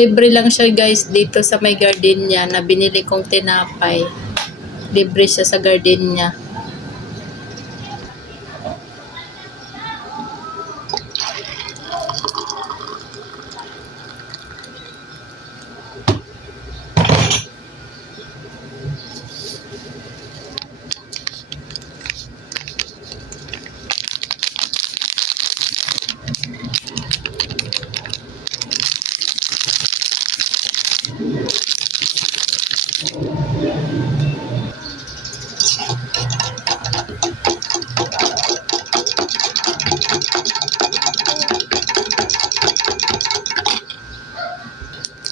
Libre lang siya guys dito sa may garden niya na binili kong tinapay. Libre siya sa garden niya.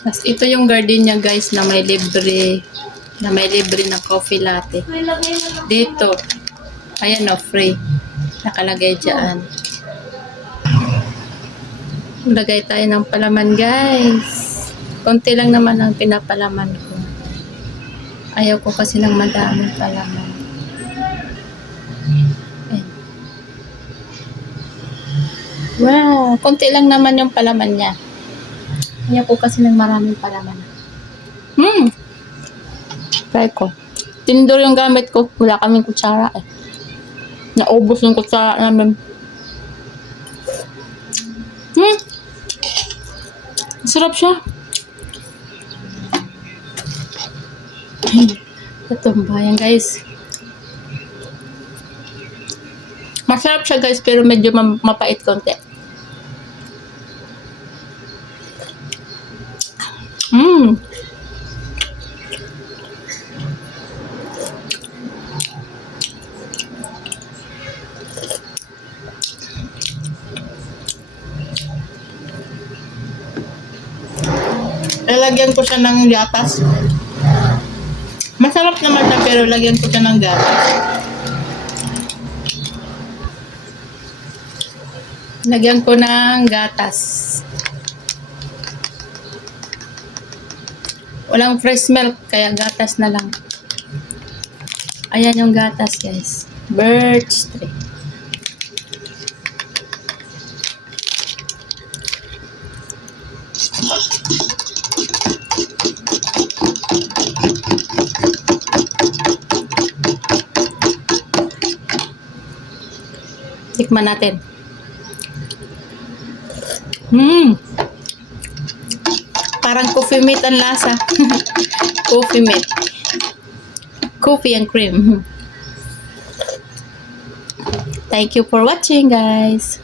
Tapos ito yung garden niya guys na may libre ng coffee latte. Dito. Ayan o, free. Nakalagay dyan. Lagay tayo ng palaman guys. Konti lang naman ang pinapalaman ko. Ayaw ko kasi ng madaming palaman. Ayan. Wow, konti lang naman yung palaman niya. Ayaw ko kasi ng maraming palaman. Try ko. Tinidor yung gamit ko. Wala kaming kutsara eh. Naubos yung kutsara namin. Sarap siya. Ito bayan guys. Masarap siya guys pero medyo mapait konti. Lalagyan ko siya ng gatas. Masarap naman siya pero lagyan ko siya ng gatas. Lagyan ko ng gatas. Walang fresh milk kaya gatas na lang. Ayan yung gatas guys. Birch tree. Tikman natin. Parang coffee mate ang lasa. Coffee mate. Coffee and cream. Thank you for watching guys.